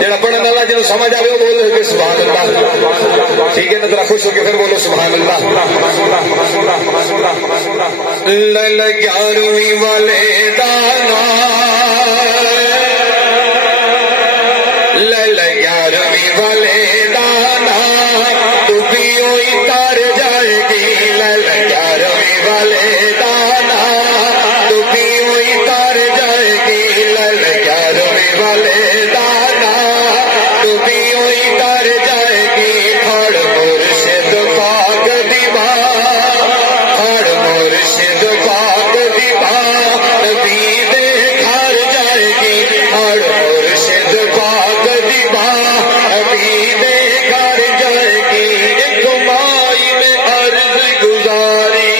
जेड़ा पढ़ने वाला जो समझ आवे वो बोलो सुभान अल्लाह। ठीक है ना, जरा खुश होकर फिर बोलो सुभान अल्लाह। 11वीं वाले दाना 11वीं वाले दाना तू भी वही तार जाएगी। 11वीं वाले दाना तू भी वही तार जाएगी। 11वीं वाले दाना तू भी वही तार जाएगी। फड़ मुर्शिद पाक दी बात, फड़ मुर्शिद पाक दी बात नबी दे घर जाएगी। फड़ मुर्शिद पाक दी बात नबी दे घर जाएगी। एक माई ने अर्ज गुजारी,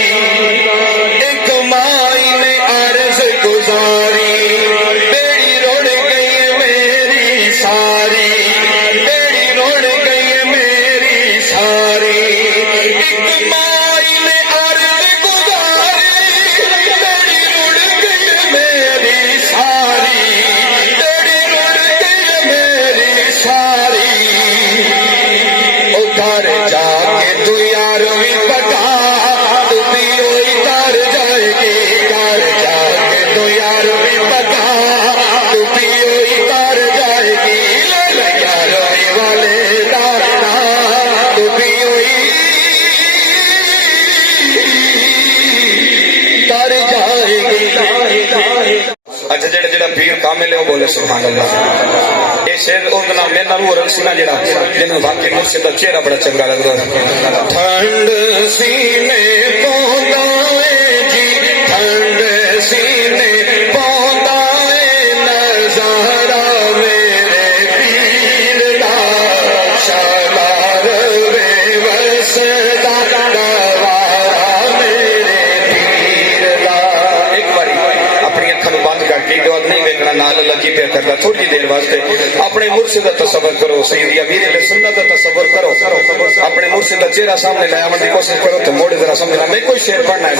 एक माई ने अर्ज गुजारी, बेड़ी रुड़ गई मेरी सारी, बेड़ी रुड़ गई मेरी सारी। एक माई ने अर्ज गुजारी, बेड़ी रुड़ गई मेरी सारी, बेड़ी रुड़ गई मेरी सारी। ओ घर जाके तू 11वीं पढ़ा, तू भी वही तार जाएगी। घर जाके तू 11वीं पढ़ा, तू भी वही तार जाएगी। 11वीं वाले दाना तू भी वही तार जाएगी। अच्छा जेड़ा जेड़ा पीर कामिल है वो बोले सुभान अल्लाह। ये शेर उनका नाम मेरा नाम और सुना जेड़ा जिन्हें वाकई मुझसे तो चेहरा बड़ा चंगा लग रहा है। ठंड सीने पौंदा है जी, ठंड सीने पौंदा है नजारा मेरे पीर दा। शालार वे वसदा गवारा मेरे पीर दा। एक बारी अपनी अखां नूं बंद करके दुआ नहीं वेखना, नाल लगी पे करदा थोड़ी देर वास्ते अपने मुर्शिद दा तसव्वुर करो, सैयद अमीर अहले सुन्नत दा तसव्वुर करो, अपने मुर्शिद दा चेहरा सामने लाया की कोशिश करो तो मोड़े जरा समझना। मैं कोई शेर पढ़ना है।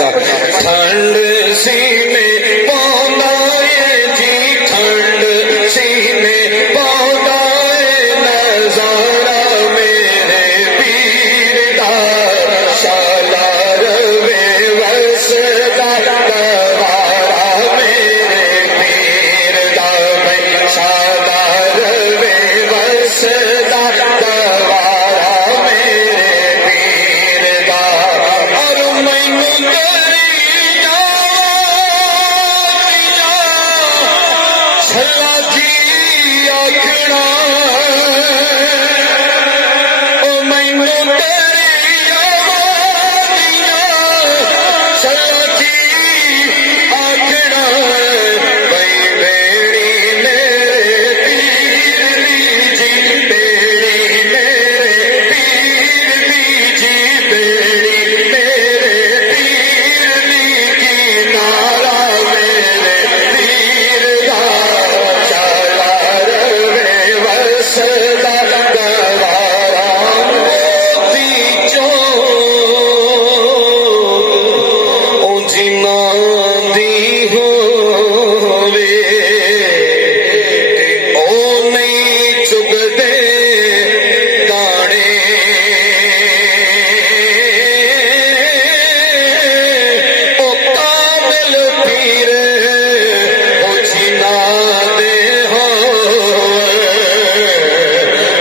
ठंड सीने पौंदा है जी, ठंड सीने पौंदा है नजारा मेरे पीर दा। शालार वे वसदा गवारा मेरे पीर दा। मैं शालार वे वसदा गवारा मेरे पीर दा। और मैनू करी छला जी आखना, ओ मैनू करी छला जी आखना। बई बेड़ी मेरे पीर दी जी, बेड़ी मेरे पीर दी जी, बेड़ी मेरे पीर दी की नारा मेरे पीर दा। शालार वे वसदा गवारा मोती चो ओ जिना दी होवे ते ओ नहीं चुगदे दाने। ओ कामिल पीर ओ जिना दे होवे,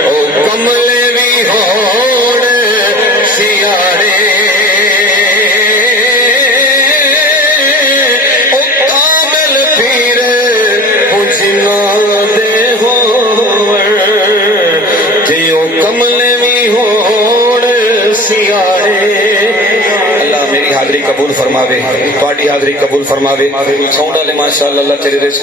ओ कमले भी होण सियारे। ओ कामिल पीर ओ जिना दे होवे ते ओ कमले भी होण सियारे। अल्लाह मेरी हाजरी कबूल फरमावे, तुम्हारी हाजरी कबूल फरमावे। सौंड वाले माशाअल्लाह तेरे रिज़्क़